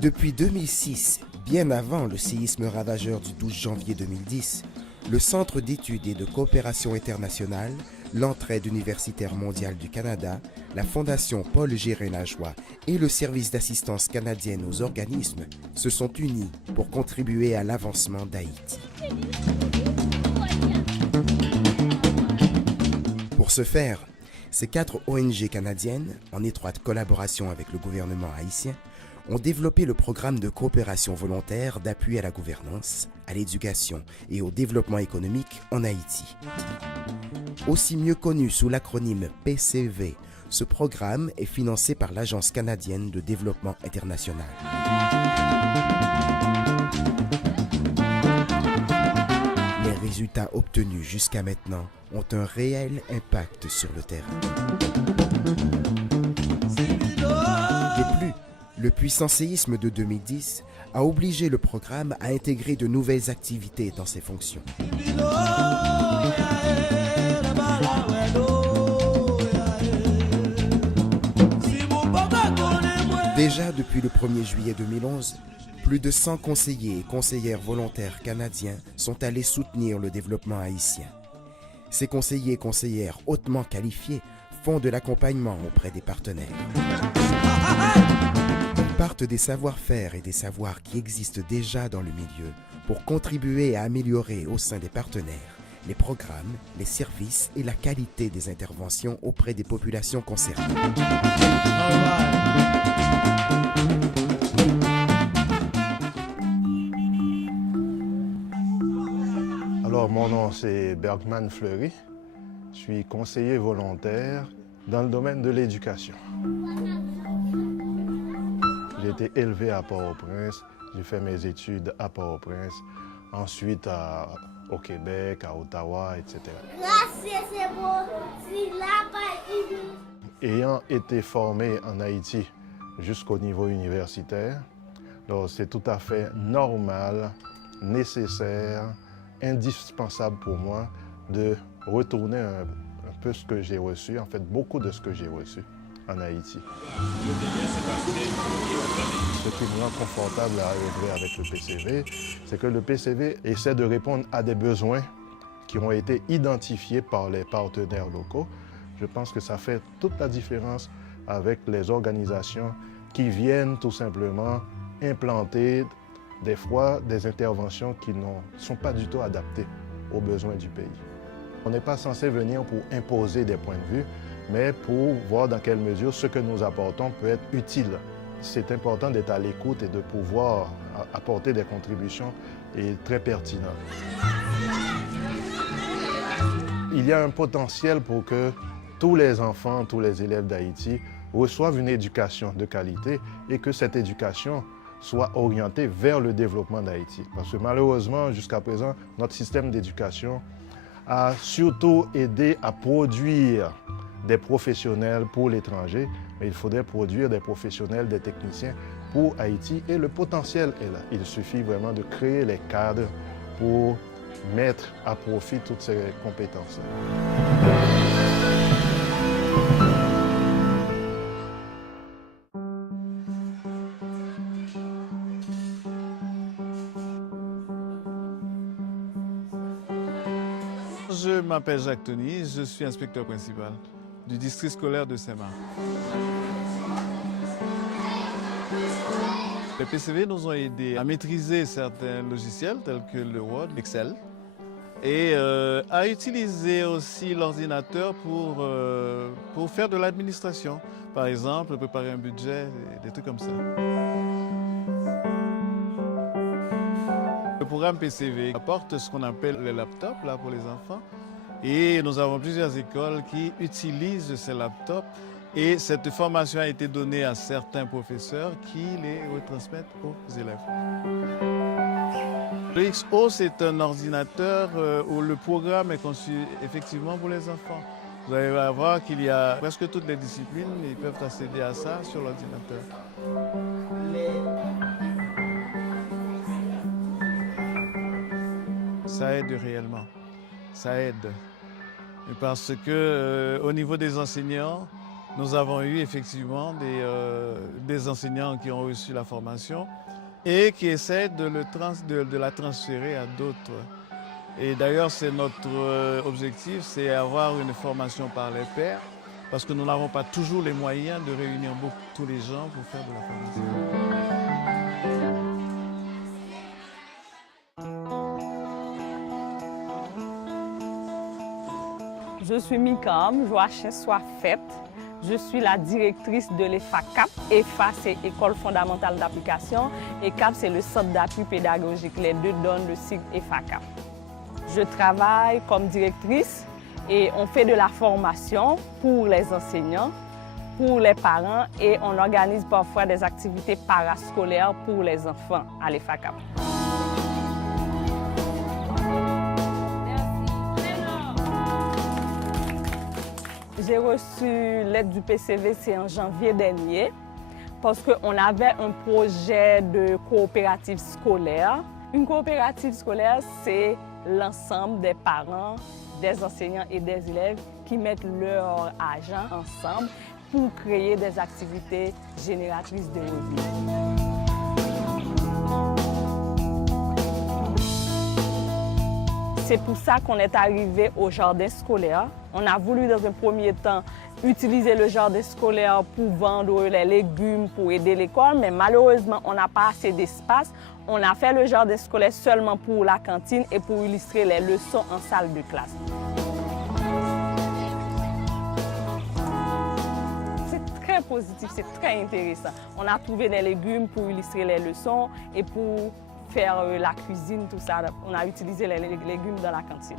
Depuis 2006, bien avant le séisme ravageur du 12 janvier 2010, le Centre d'études et de coopération internationale, l'Entraide universitaire mondiale du Canada, la Fondation Paul Gérin-Lajoie et le Service d'assistance canadienne aux organismes se sont unis pour contribuer à l'avancement d'Haïti. Pour ce faire, ces 4 ONG canadiennes, en étroite collaboration avec le gouvernement haïtien, ont développé le programme de coopération volontaire d'appui à la gouvernance, à l'éducation et au développement économique en Haïti. Aussi mieux connu sous l'acronyme PCV, ce programme est financé par l'Agence canadienne de développement international. Les résultats obtenus jusqu'à maintenant ont un réel impact sur le terrain. De plus, le puissant séisme de 2010 a obligé le programme à intégrer de nouvelles activités dans ses fonctions. Déjà depuis le 1er juillet 2011, plus de 100 conseillers et conseillères volontaires canadiens sont allés soutenir le développement haïtien. Ces conseillers et conseillères hautement qualifiés font de l'accompagnement auprès des partenaires. Ils partent des savoir-faire et des savoirs qui existent déjà dans le milieu pour contribuer à améliorer au sein des partenaires les programmes, les services et la qualité des interventions auprès des populations concernées. Alors, mon nom, c'est Bergman Fleury. Je suis conseiller volontaire dans le domaine de l'éducation. J'ai été élevé à Port-au-Prince, j'ai fait mes études à Port-au-Prince, ensuite au Québec, à Ottawa, etc. Ayant été formé en Haïti jusqu'au niveau universitaire, c'est tout à fait normal, nécessaire, indispensable pour moi de retourner un peu ce que j'ai reçu, en fait beaucoup de ce que j'ai reçu en Haïti. Ce qui me rend confortable à œuvrer avec le PCV, c'est que le PCV essaie de répondre à des besoins qui ont été identifiés par les partenaires locaux. Je pense que ça fait toute la différence avec les organisations qui viennent tout simplement implanter des fois des interventions qui ne sont pas du tout adaptées aux besoins du pays. On n'est pas censé venir pour imposer des points de vue, mais pour voir dans quelle mesure ce que nous apportons peut être utile. C'est important d'être à l'écoute et de pouvoir apporter des contributions et très pertinentes. Il y a un potentiel pour que tous les enfants, tous les élèves d'Haïti reçoivent une éducation de qualité et que cette éducation soit orientée vers le développement d'Haïti. Parce que malheureusement, jusqu'à présent, notre système d'éducation a surtout aidé à produire des professionnels pour l'étranger, mais il faudrait produire des professionnels, des techniciens pour Haïti et le potentiel est là. Il suffit vraiment de créer les cadres pour mettre à profit toutes ces compétences. Je m'appelle Jacques Tony, je suis inspecteur principal du district scolaire de Saint-Marc. Les PCV nous ont aidés à maîtriser certains logiciels tels que le Word, l'Excel, et à utiliser aussi l'ordinateur pour faire de l'administration. Par exemple, préparer un budget, des trucs comme ça. Le programme PCV apporte ce qu'on appelle les laptops là, pour les enfants. Et nous avons plusieurs écoles qui utilisent ces laptops. Et cette formation a été donnée à certains professeurs qui les retransmettent aux élèves. Le XO, c'est un ordinateur où le programme est conçu effectivement pour les enfants. Vous allez voir qu'il y a presque toutes les disciplines, ils peuvent accéder à ça sur l'ordinateur. Ça aide réellement, ça aide. Parce que au niveau des enseignants, nous avons eu effectivement des enseignants qui ont reçu la formation et qui essaient de la transférer à d'autres. Et d'ailleurs, c'est notre objectif, c'est avoir une formation par les pairs, parce que nous n'avons pas toujours les moyens de réunir tous les gens pour faire de la formation. Je suis Mikam, Joachim Soifet. Je suis la directrice de l'EFA-CAP. EFA, c'est École fondamentale d'application et CAP, c'est le centre d'appui pédagogique. Les deux donnent le cycle EFA-CAP. Je travaille comme directrice et on fait de la formation pour les enseignants, pour les parents et on organise parfois des activités parascolaires pour les enfants à l'EFA-CAP. J'ai reçu l'aide du PCV, c'est en janvier dernier, parce qu'on avait un projet de coopérative scolaire. Une coopérative scolaire, c'est l'ensemble des parents, des enseignants et des élèves qui mettent leur argent ensemble pour créer des activités génératrices de revenus. C'est pour ça qu'on est arrivé au jardin scolaire. On a voulu dans un premier temps utiliser le jardin scolaire pour vendre les légumes, pour aider l'école, mais malheureusement, on n'a pas assez d'espace. On a fait le jardin scolaire seulement pour la cantine et pour illustrer les leçons en salle de classe. C'est très positif, c'est très intéressant. On a trouvé des légumes pour illustrer les leçons et pour faire la cuisine, tout ça. On a utilisé les légumes dans la cantine.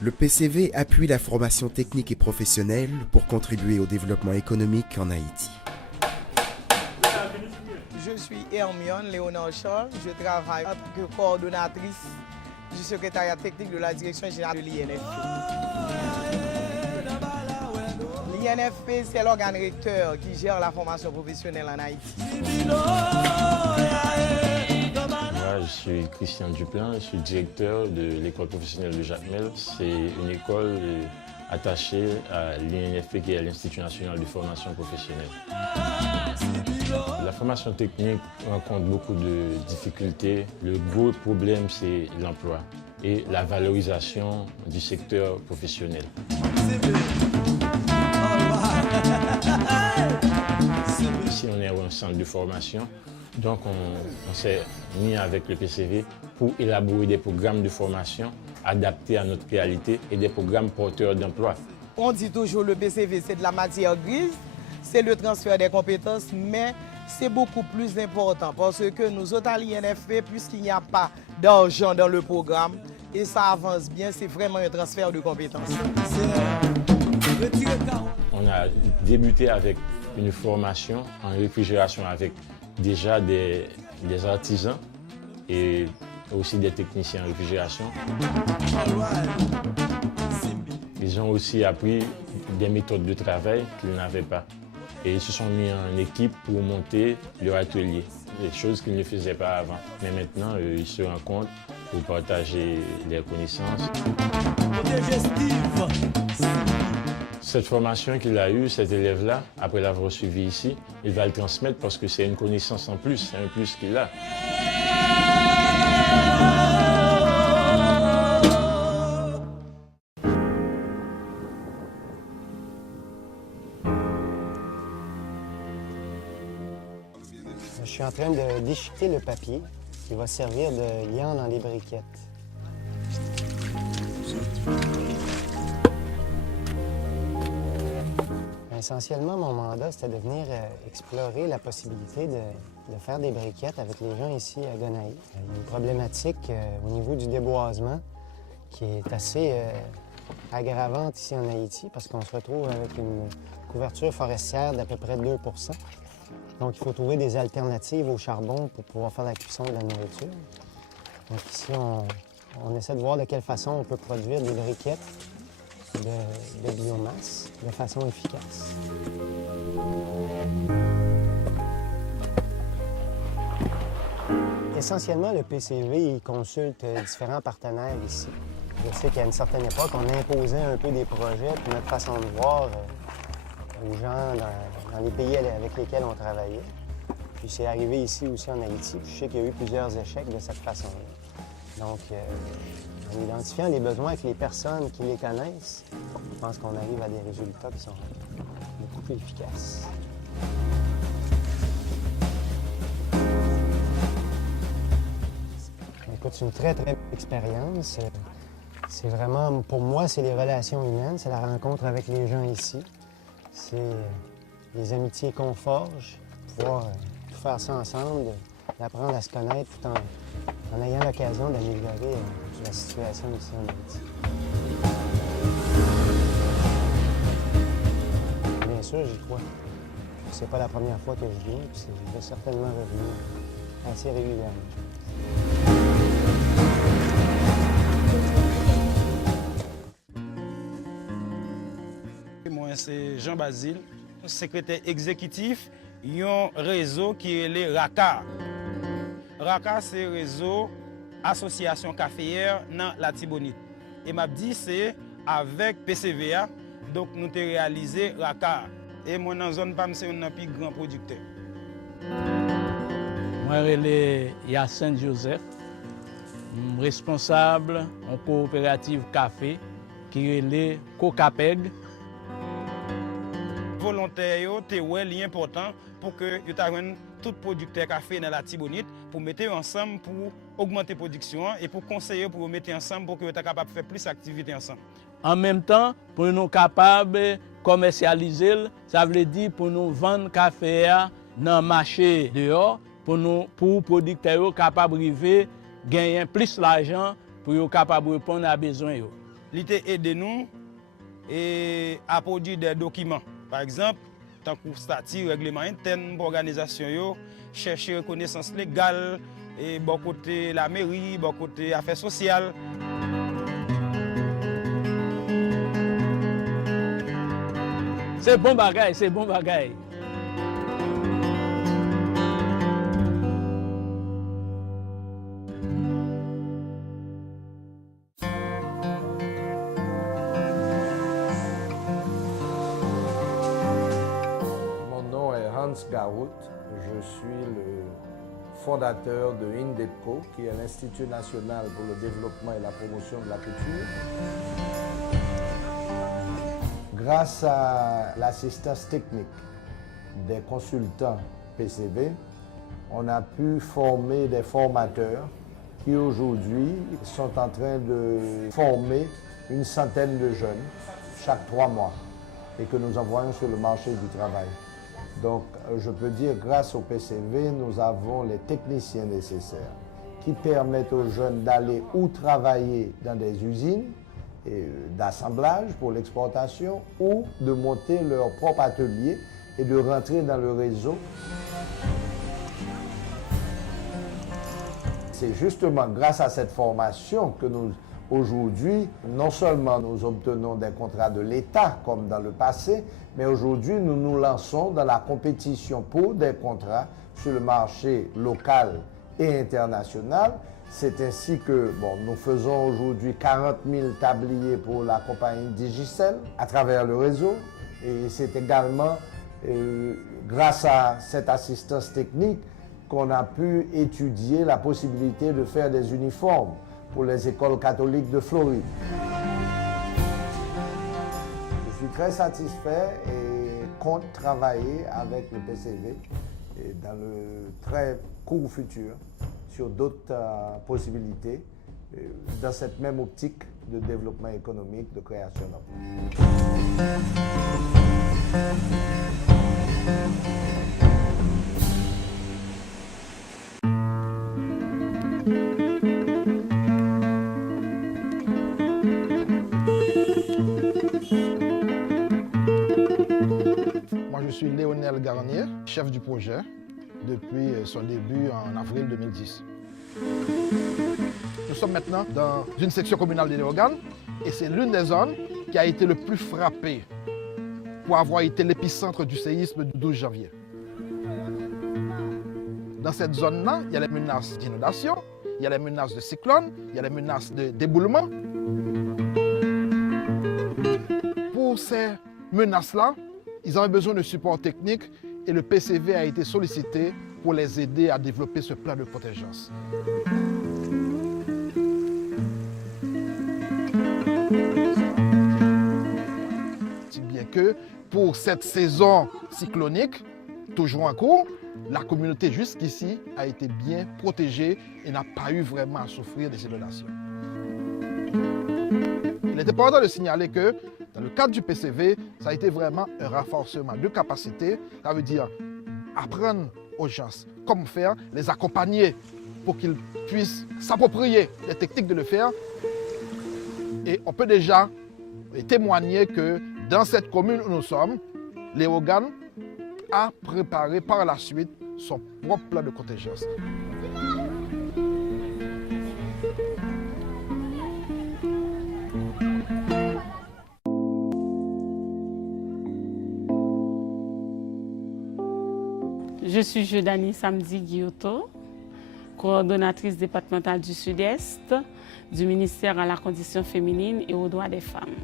Le PCV appuie la formation technique et professionnelle pour contribuer au développement économique en Haïti. Je suis Hermione Léonard Charles. Je travaille en tant que coordonnatrice du secrétariat technique de la direction générale de l'INFP. L'INFP, c'est l'organe recteur qui gère la formation professionnelle en Haïti. Moi, je suis Christian Duplan, je suis directeur de l'école professionnelle de Jacmel. C'est une école attachée à l'INFP qui est l'Institut national de formation professionnelle. La formation technique rencontre beaucoup de difficultés. Le gros problème, c'est l'emploi et la valorisation du secteur professionnel. Ici, on est un centre de formation, donc on s'est mis avec le PCV pour élaborer des programmes de formation adaptés à notre réalité et des programmes porteurs d'emploi. On dit toujours que le PCV, c'est de la matière grise, c'est le transfert des compétences, mais c'est beaucoup plus important parce que nous autres à l'INFP, puisqu'il n'y a pas d'argent dans le programme, et ça avance bien, c'est vraiment un transfert de compétences. On a débuté avec une formation en réfrigération avec déjà des artisans et aussi des techniciens en réfrigération. Ils ont aussi appris des méthodes de travail qu'ils n'avaient pas. Et ils se sont mis en équipe pour monter leur atelier, des choses qu'ils ne faisaient pas avant. Mais maintenant, ils se rencontrent pour partager leurs connaissances. Cette formation qu'il a eue, cet élève-là, après l'avoir suivi ici, il va le transmettre parce que c'est une connaissance en plus, c'est un plus qu'il a. Je suis en train de déchiqueter le papier qui va servir de liant dans les briquettes. Essentiellement, mon mandat, c'était de venir explorer la possibilité de faire des briquettes avec les gens ici à Gonaïves. Il y a une problématique au niveau du déboisement qui est assez aggravante ici en Haïti parce qu'on se retrouve avec une couverture forestière d'à peu près 2 %. Donc, il faut trouver des alternatives au charbon pour pouvoir faire la cuisson de la nourriture. Donc ici, on essaie de voir de quelle façon on peut produire des briquettes de biomasse de façon efficace. Essentiellement, le PCV, il consulte différents partenaires ici. Je sais qu'à une certaine époque, on imposait un peu des projets, puis notre façon de voir aux gens dans les pays avec lesquels on travaillait. Puis c'est arrivé ici aussi en Haïti, puis je sais qu'il y a eu plusieurs échecs de cette façon-là. Donc, en identifiant les besoins avec les personnes qui les connaissent, je pense qu'on arrive à des résultats qui sont beaucoup plus efficaces. Écoute, c'est une très, très belle expérience. C'est vraiment, pour moi, c'est les relations humaines, c'est la rencontre avec les gens ici. C'est les amitiés qu'on forge, pouvoir tout faire ça ensemble, d'apprendre à se connaître tout en ayant l'occasion d'améliorer la situation ici en Haïti. Bien sûr, j'y crois. C'est pas la première fois que je viens, puis je vais certainement revenir assez régulièrement. Moi, c'est Jean-Basile, secrétaire exécutif d'un réseau qui est le RACA. RACA, c'est le réseau Association Caféière dans la Tibonite. Et m'a dit c'est avec PCVA, donc nous avons réalisé RACA. Et moi, dans la zone PAM, c'est un plus grand producteur. Moi, je suis Yacine Joseph, responsable en coopérative café qui est le COCAPEG. Volontaires, c'est important pour que tout producteur café dans la Tibonite pour mettre ensemble pour augmenter la production et pour conseiller pour mettre ensemble pour que vous soyez capable de faire plus d'activités ensemble. En même temps, pour nous capables de commercialiser, ça veut dire pour nous vendre café dans le marché dehors, pour les producteurs capables de gagner plus d'argent pour être capables de répondre à besoins. L'idée aide nous à produire des documents. Par exemple, tant que statut, règlement interne pour l'organisation, chercher reconnaissance légale, et bon côté la mairie, bon côté affaires sociales. C'est bon bagaille, c'est bon bagaille. Garout. Je suis le fondateur de INDEPCO, qui est l'Institut national pour le développement et la promotion de la culture. Grâce à l'assistance technique des consultants PCV, on a pu former des formateurs qui aujourd'hui sont en train de former une centaine de jeunes chaque 3 mois et que nous envoyons sur le marché du travail. Donc, je peux dire, grâce au PCV, nous avons les techniciens nécessaires qui permettent aux jeunes d'aller ou travailler dans des usines d'assemblage pour l'exportation ou de monter leur propre atelier et de rentrer dans le réseau. C'est justement grâce à cette formation que nous, aujourd'hui, non seulement nous obtenons des contrats de l'État comme dans le passé, mais aujourd'hui nous nous lançons dans la compétition pour des contrats sur le marché local et international. C'est ainsi que nous faisons aujourd'hui 40 000 tabliers pour la compagnie Digicel à travers le réseau. Et c'est également grâce à cette assistance technique qu'on a pu étudier la possibilité de faire des uniformes pour les écoles catholiques de Floride. Je suis très satisfait et compte travailler avec le PCV et dans le très court futur sur d'autres possibilités dans cette même optique de développement économique, de création d'emplois. Moi, je suis Léonel Garnier, chef du projet depuis son début en avril 2010. Nous sommes maintenant dans une section communale de Léogane et c'est l'une des zones qui a été le plus frappée pour avoir été l'épicentre du séisme du 12 janvier. Dans dans cette zone-là, il y a les menaces d'inondation, il y a les menaces de cyclone, il y a les menaces d'éboulement. Pour ces menaces-là, ils avaient besoin de support technique et le PCV a été sollicité pour les aider à développer ce plan de contingence. Si bien que pour cette saison cyclonique, toujours en cours, la communauté jusqu'ici a été bien protégée et n'a pas eu vraiment à souffrir des inondations. Il est important de signaler que dans le cadre du PCV, ça a été vraiment un renforcement de capacité. Ça veut dire apprendre aux gens comment faire, les accompagner pour qu'ils puissent s'approprier les techniques de le faire. Et on peut déjà témoigner que dans cette commune où nous sommes, Léogane a préparé par la suite son propre plan de contingence. Je suis Jeudani Samdi Guillotot, coordonnatrice départementale du Sud-Est du ministère à la condition féminine et aux droits des femmes.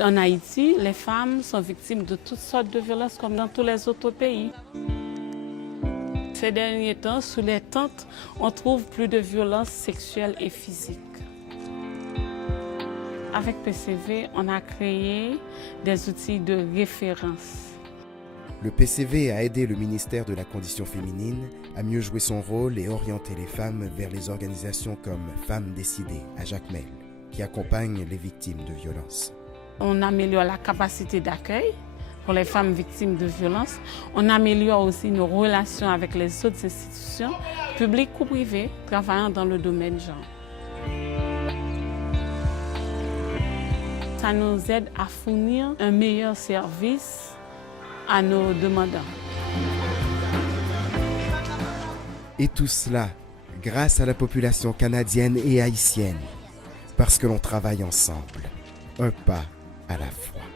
En Haïti, les femmes sont victimes de toutes sortes de violences comme dans tous les autres pays. Ces derniers temps, sous les tentes, on trouve plus de violences sexuelles et physiques. Avec PCV, on a créé des outils de référence. Le PCV a aidé le ministère de la Condition féminine à mieux jouer son rôle et orienter les femmes vers les organisations comme Femmes Décidées à Jacmel, qui accompagnent les victimes de violences. On améliore la capacité d'accueil pour les femmes victimes de violences. On améliore aussi nos relations avec les autres institutions, publiques ou privées, travaillant dans le domaine genre. Ça nous aide à fournir un meilleur service à nos demandants. Et tout cela grâce à la population canadienne et haïtienne, parce que l'on travaille ensemble, un pas à la fois.